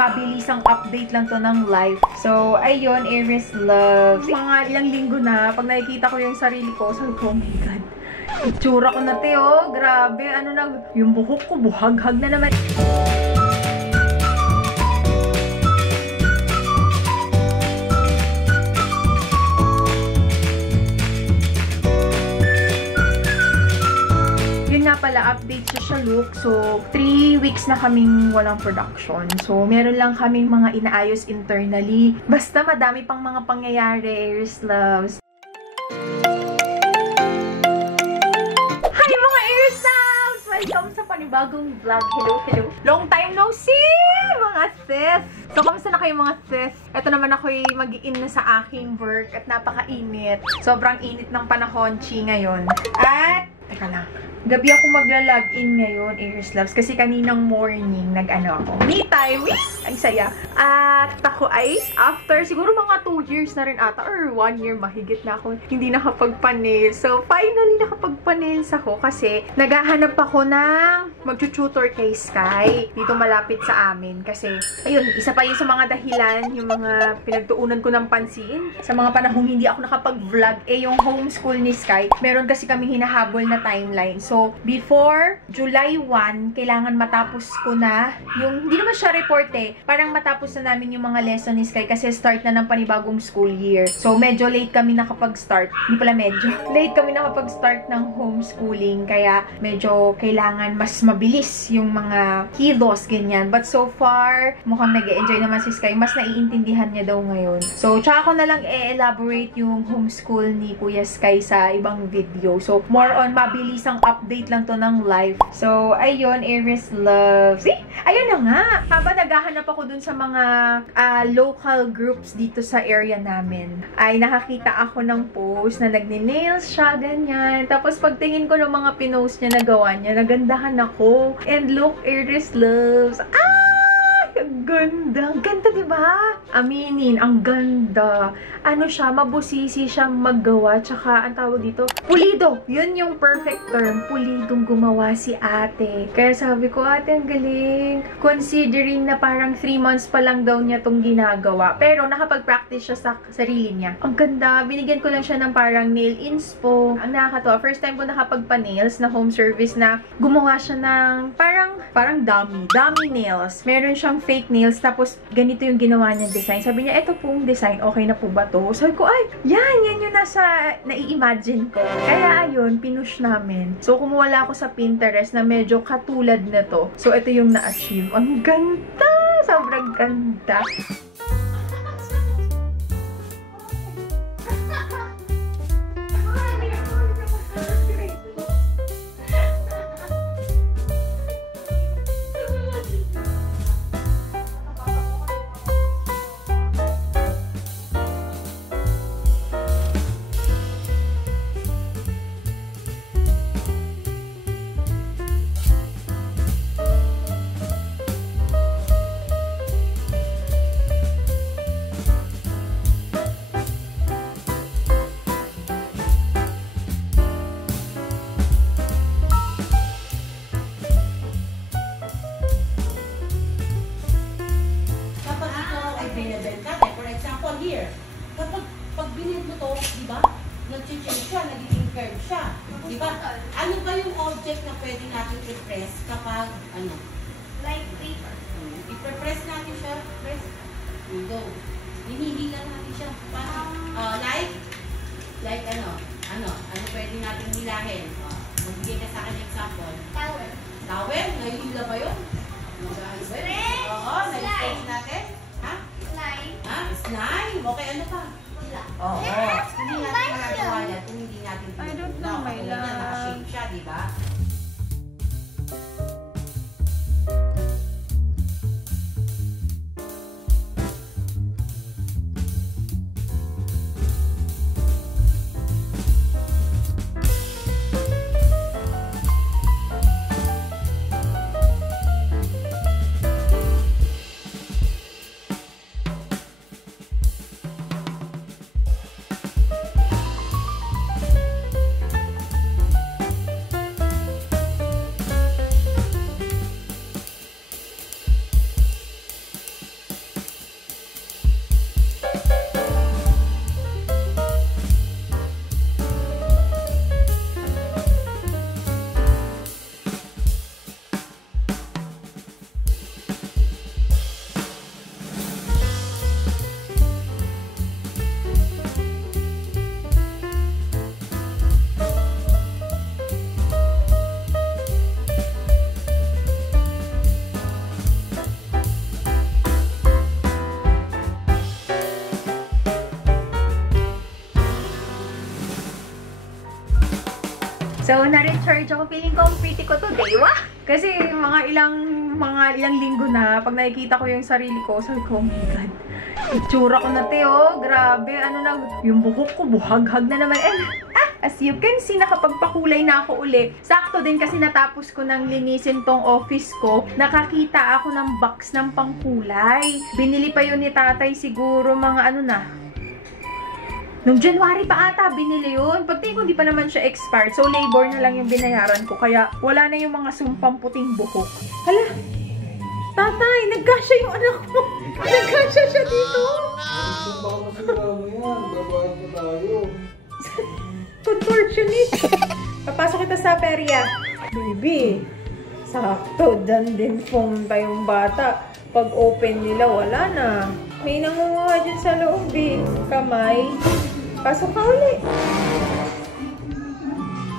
Mabilisang update lang to ng life. So, ayun, Aries loves. Mga ilang linggo na, pag nakikita ko yung sarili ko, sabi ko, oh my God. Itsura ko na, Teo. Grabe. Ano na, yung buhok ko, buhaghag na naman. Pala, update siya look. So, 3 weeks na kaming walang production. So, meron lang kaming mga inaayos internally. Basta madami pang mga pangyayari, Aries loves. Hi mga Aries loves! Welcome sa panibagong vlog. Hello, hello. Long time no see, mga sis! So, kamusta na kayo mga sis? Ito naman ako'y mag-i-in na sa aking work at napakainit. Sobrang init ng panahon, chi ngayon. At, teka lang. Gabi ako magla-log-in ngayon, Aries loves. Kasi kaninang morning, nag-ano ako. Me time! Ang saya. At ako ay, after siguro mga 2 years na rin ata, or 1 year mahigit na ako, hindi nakapagpa-nails. So, finally, nakapagpa-nails ako kasi naghahanap ako ng mag-tutor kay Sky. Dito malapit sa amin. Kasi, ayun, isa pa yun sa mga dahilan, yung mga pinagtuunan ko ng pansin. Sa mga panahong hindi ako nakapag-vlog, yung homeschool ni Sky, meron kasi kaming hinahabol na timeline. So, before July 1, kailangan matapos ko na yung, hindi naman siya report parang matapos na namin yung mga lesson ni Sky kasi start na ng panibagong school year. So, medyo late kami nakapag-start. Hindi pala medyo. Late kami nakapag-start ng homeschooling. Kaya, medyo kailangan mas mabilis yung mga kilos, ganyan. But so far, mukhang nag-e-enjoy naman si Sky. Mas naiintindihan niya daw ngayon. So, tsaka ko na lang e-elaborate yung homeschool ni Kuya Sky sa ibang video. So, more on mabilisang update lang to ng life. So, ayun, Aries loves. Ayun na nga. Habang naghahanap ako dun sa mga local groups dito sa area namin, ay nakakita ako ng post na nagne-nails siya, ganyan. Tapos, pagtingin ko ng mga pinost niya, nagawa niya, nagandahan ako. And look, Aries loves. Ang ganda. Ang ganda, diba? Aminin, ang ganda. Ano siya, mabusisi siya maggawa. Tsaka, ang tawag dito, pulido. Yun yung perfect term. Pulidong gumawa si ate. Kaya sabi ko, ate, ang galing. Considering na parang 3 months pa lang daw niya tong ginagawa. Pero, nakapag-practice siya sa sarili niya. Ang ganda. Binigyan ko lang siya ng parang nail inspo. Ang nakakatawa. First time ko nakapagpa-nails na home service na gumawa siya ng parang dummy. Dummy nails. Meron siyang fake nails, tapos ganito yung ginawa niyang design. Sabi niya, eto pong design, okay na po ba to? Sabi ko, ay, yan yung nasa, nai-imagine ko. Kaya ayun, pinush namin. So, kumuwala ako sa Pinterest na medyo katulad na to. So, ito yung na-achieve. Ang ganda! Sobrang ganda! Nag-change siya, nagiging curve siya. Diba? Ano ba yung object na pwede natin i-press kapag, ano? Like paper. I-press natin siya, press. Go. Hinihila natin siya. Like ano? Ano pwede natin hilahin? Magbigay ka sa akin example. Towel. Towel? Nahihila ba yun? Stretch. Oo, nahihila natin. Ha? Slime. Ha? Slime. Okay, ano pa? Oo. Hindi natin magagawa yan kung hindi natin I don't know, my love. Naka-shape siya, diba? So, na-recharge ako. Feeling ko ang pretty ko today. Wah! Kasi mga ilang linggo na, pag nakikita ko yung sarili ko, sabi ko, oh my God. Itsura ko na, Teo. Grabe. Ano na, yung buhok ko, buhag-hag na naman. And, as you can see, nakapagpakulay na ako uli. Sakto din kasi natapos ko nang linisin tong office ko. Nakakita ako ng box ng pangkulay. Binili pa yun ni tatay siguro mga ano na. Nung January pa ata, binili yun. Pagtingin ko, hindi pa naman siya expired. So, labor na lang yung binayaran ko. Kaya, wala na yung mga sumpang puting buhok. Hala! Tatay, nagkasya yung anak ko. Nagkasya siya dito. Contortionist. Papasok kita sa perya. Baby, sakto. Dan din pumunta yung bata. Pag open nila, wala na. May nangunguha dyan sa loob eh. Kamay. Pasok ka uli.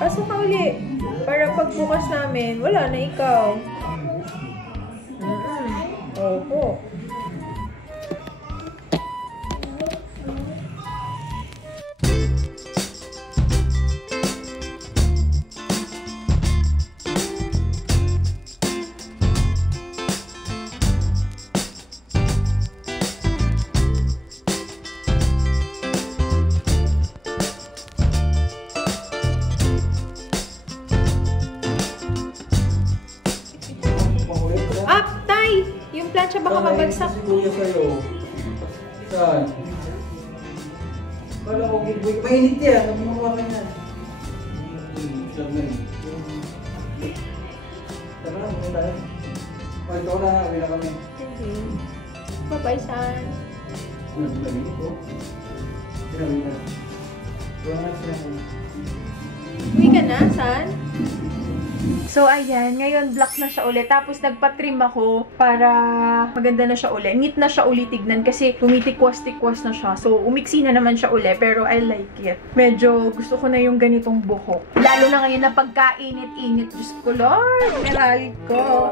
Pasok ka uli. Para pagbukas namin, wala na ikaw. Opo. Plancha baka mabagsak. Kasi kuya sa'yo. Saan? Kala ko, mainit yan. Sabi mo ka yan. Tara, uwi tayo. Ito na, uwi na kami. Bye-bye, San. Pinabili ko. Pinabili na. Uwi ka na, San? So, ayan. Ngayon, black na siya ulit. Tapos, nagpa-trim ako para maganda na siya ulit. Neat na siya ulit tignan kasi tumitikwas-tikwas na siya. So, umiksi na naman siya ulit. Pero, I like it. Medyo gusto ko na yung ganitong buhok. Lalo na ngayon na pagkainit-init. Diyos ko, Lord! Meral ko.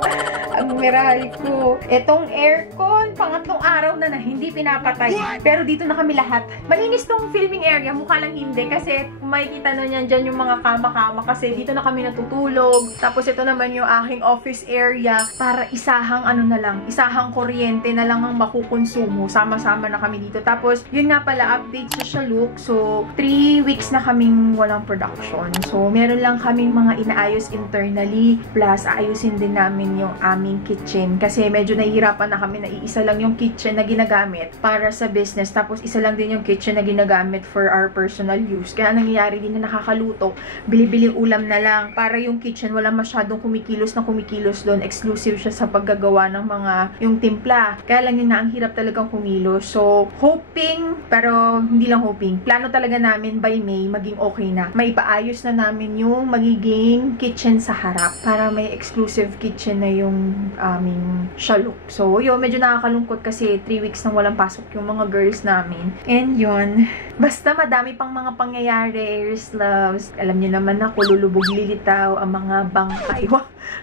Ang meral ko. Etong aircon, pangatlong araw na hindi pinapatay. Pero, dito na kami lahat. Malinis tong filming area. Mukha lang hindi. Kasi, kung makikita na niyan dyan yung mga kama-kama. Kasi, dito na kami natutulog. Tapos ito naman yung aking office area para isahang ano na lang, isahang kuryente na lang ang makukonsumo. Sama-sama na kami dito. Tapos yun nga pala, update sa Shalook. So 3 weeks na kaming walang production. So meron lang kaming mga inaayos internally. Plus ayusin din namin yung aming kitchen. Kasi medyo nahihirapan na kami na iisa lang yung kitchen na ginagamit para sa business. Tapos isa lang din yung kitchen na ginagamit for our personal use. Kaya nangyayari din na nakakaluto. Bili-bili ulam na lang para yung kitchen wala masyadong kumikilos doon. Exclusive siya sa paggagawa ng mga yung timpla. Kaya lang yun na ang hirap talagang kumilos. So, hoping, pero hindi lang hoping. Plano talaga namin by May, maging okay na. Maipaayos na namin yung magiging kitchen sa harap para may exclusive kitchen na yung aming Shalook. So, yun, medyo nakakalungkot kasi 3 weeks nang walang pasok yung mga girls namin. And yun, basta madami pang mga pangyayari, loves. Alam niyo naman ako, lulubog lilitaw ang mga bangkay.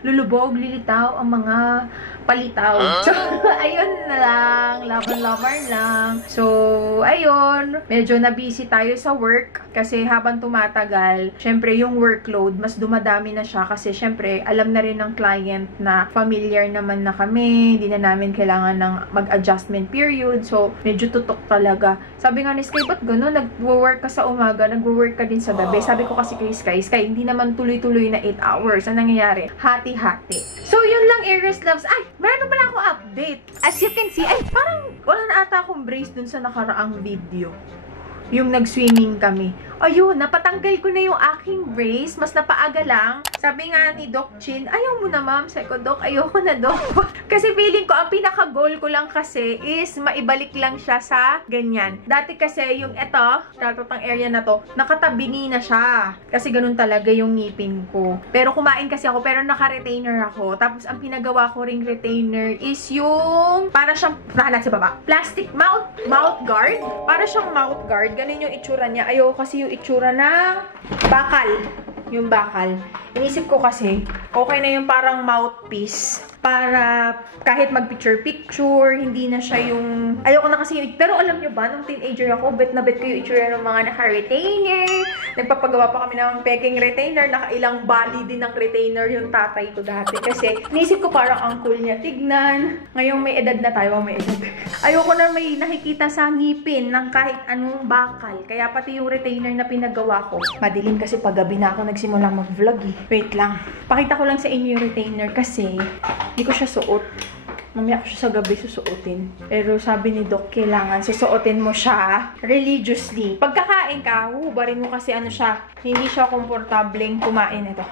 Lulubog, lilitaw ang mga palitaw. So, ayun na lang. Laban-laban lang. So, ayun. Medyo na-busy tayo sa work. Kasi habang tumatagal, syempre yung workload, mas dumadami na siya. Kasi syempre, alam na rin ng client na familiar naman na kami. Hindi na namin kailangan ng mag-adjustment period. So, medyo tutok talaga. Sabi nga ni Sky, ba't gano'n? Nag-work ka sa umaga, nag-work ka din sa gabi. Sabi ko kasi kay Sky, hindi naman tuloy-tuloy na 8 hours. Ang nangyayari? Hati-hati. So, yun lang, Aries Loves. Ay, meron pala ako update. As you can see, ay, parang wala na ata akong brace dun sa nakaraang video. Yung nag-swimming kami. Ayun, napatanggal ko na yung aking brace. Mas napaaga lang. Sabi nga ni Doc Chin, ayaw mo na ma'am. Sabi ko, Doc, ayoko na, Doc. Kasi feeling ko, ang pinaka-goal ko lang kasi is maibalik lang siya sa ganyan. Dati kasi yung eto, tatotang area na to, nakatabingi na siya. Kasi ganun talaga yung ngipin ko. Pero kumain kasi ako, pero naka-retainer ako. Tapos ang pinagawa ko ring retainer is yung, para siyang, nahalat sa baba, plastic mouth guard. Para siyang mouth guard. Ganun yung itsura niya. Ayoko kasi yung itsura ng bakal. yung bakal. Inisip ko kasi, okay na yung parang mouthpiece para kahit mag-picture-picture, hindi na siya yung... Ayoko na kasi yung... Pero alam nyo ba, nung teenager ako, bet na bet ko yung itsura ng mga naka-retainer. Nagpapagawa pa kami ng peking retainer. Nakailang bali din ng retainer yung tatay ko dati. Kasi inisip ko parang ang cool niya tignan. Ngayong may edad na tayo, may edad. Ayoko na may nakikita sa ngipin ng kahit anong bakal. Kaya pati yung retainer na pinagawa ko. Madilim kasi paggabi na ako nagsimula mag-vlog eh. Wait lang. Pakita ko lang sa inyo yung retainer kasi hindi ko siya suot. Mamaya ko siya sa gabi susuotin. Pero sabi ni Doc, kailangan susuotin mo siya religiously. Pagkakain ka, hubarin mo kasi ano siya, hindi siya komportableng kumain ito.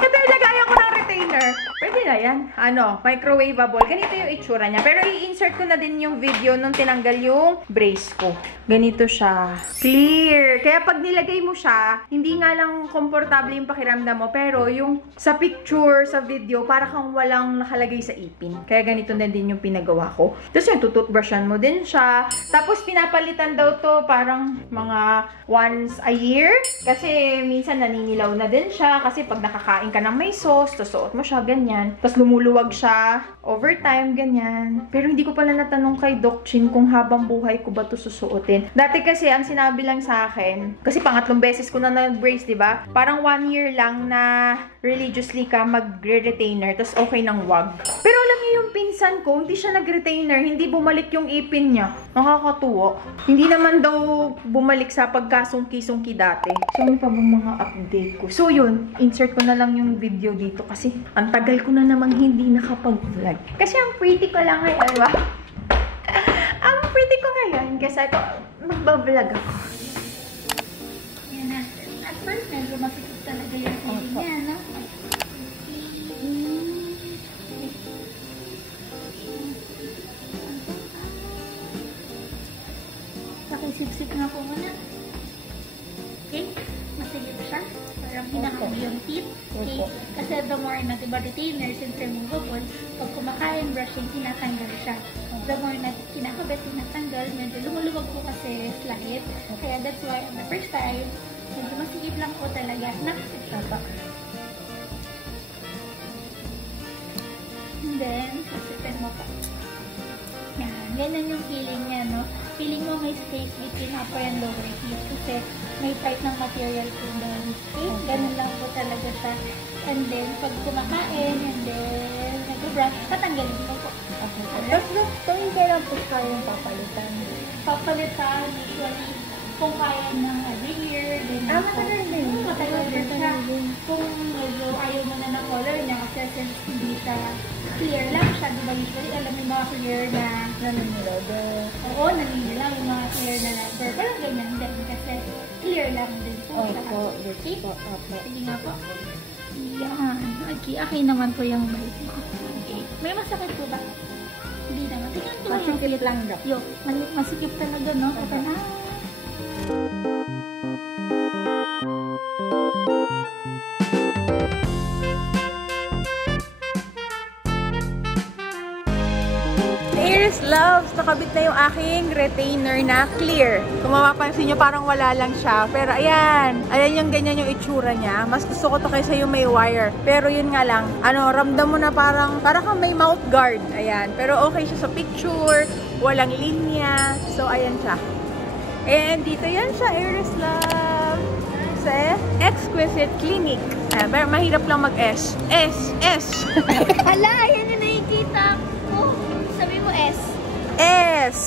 Ito yung lagayan ko ng retainer. Pwede na yan. Ano, microwavable. Ganito yung itsura niya. Pero i-insert ko na din yung video nung tinanggal yung brace ko. Ganito siya. Clear. Kaya pag nilagay mo siya, hindi nga lang komportable yung pakiramdam mo. Pero yung sa picture, sa video, para kang walang nakalagay sa ipin. Kaya ganito na din yung pinagawa ko. Tapos yung tututbrushan mo din siya. Tapos pinapalitan daw to parang mga once a year. Kasi minsan naninilaw na din siya. Kasi pag nakakain ka ng may sauce, susuot mo siya, ganyan. Tapos lumuluwag siya over time, ganyan. Pero hindi ko pala natanong kay Doc Chin kung habang buhay ko ba to susuotin. Dati kasi, ang sinabi lang sa akin, kasi pangatlong beses ko na nag-brace, diba? Parang 1 year lang na religiously ka mag-retainer, tapos okay nang wag. Pero alam niyo yung pinsan ko, hindi siya nag-retainer, hindi bumalik yung ipin niya. Nakakatuwa. Hindi naman daw bumalik sa pagkasungki-sungki dati. So, ano pa bang mga update ko? So, yun. Insert ko na lang yung video dito kasi ang tagal ko na namang hindi nakapag-vlog. Kasi ang pretty ko lang ngayon, ba? Ang pretty ko ngayon kasi ako magbablog ako. Yan na. At first, medyo masikip talaga yung feeling niya, no? Pakisip-sip na po muna. Okay? Masigip siya. Parang pinakabi yung teeth. Okay? Kasi the more na diba retainer, since removable, pag kumakain, brushing, tinatanggal siya. The more na kinakabit, tinatanggal, medyo lumuluwag po kasi slight. Kaya that's why on the first time, medyo masigip lang po talaga. Nakasiptaba. And then, sasipin mo pa. Yan. Ganyan yung feeling niya, no? Feeling mo may space between upper and lower teeth kasi may type ng material po doon. Okay? Ganun lang po talaga siya. And then, pag kumakain, and then, nag-brush, patanggalin mo po. Okay. Tapos, tuwing kailan po kayong papalitan? Papalitan, usually, kung kaya ng every year, then matagal din. Matagal din siya. Kung medyo ayaw mo na ng color niya, kasi since hindi siya clear lang siya, di ba usually, alam mo yung mga clear na Naninilodo. oo, naninilaw lang yung mga clear na leather. Parang ganyan din, kasi clear lang din po siya. Yes po. Opo. Sige nga po. Yan. Okay naman po yung bite mo. Okay. May masakit po ba? Hindi naman. Tingnan ko Masikip lang daw. Yo, masikip talaga, no? Kasi Dearest loves, nakabit na yung aking retainer na clear. Kung mapapansin nyo, parang wala lang siya. Pero ayan, ayan yung ganyan yung itsura niya. Mas gusto ko to kaysa yung may wire. Pero yun nga lang, ramdam mo na parang kang may mouth guard. Ayan, pero okay siya sa picture, walang linya. So ayan siya. And dito yan siya, Iris Love. Sa Exquisite Clinic. Ayan, pero mahirap lang mag-S. S. hala, yan na nakikita ko. Sabi mo S. S.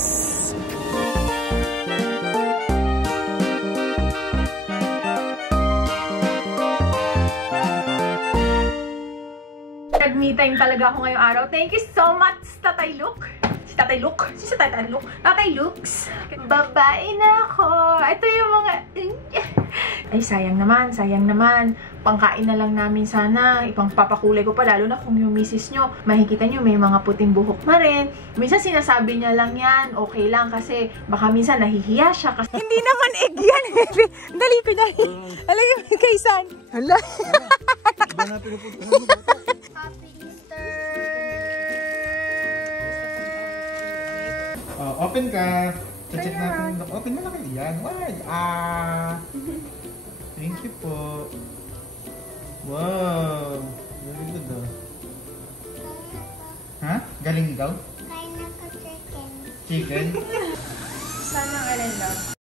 Nag-me time talaga ako ngayong araw. Thank you so much, Tatay Luke. Si Tatay Luke? Si Tatay Luke? Tatay Lukes. Babae na ako. Ito yung mga... Ay, sayang naman. Pangkain na lang namin sana. Ipangpapakulay ko pa, lalo na kung yung misis nyo, makikita nyo may mga puting buhok na rin. Minsan sinasabi niya lang yan, okay lang kasi baka minsan nahihiya siya. Kasi... Hindi naman egg yan. Dali, pinahil. Hala yung kaysan. Hala. Iba na pinupuntahan mo ba? Happy Easter! Open ka. Check natin. Open mo na kayo yan. Why? Thank you po. Wow! Very good ah. Ha? Galing daw? Kain ako chicken. Chicken? Sana, Ellen, love.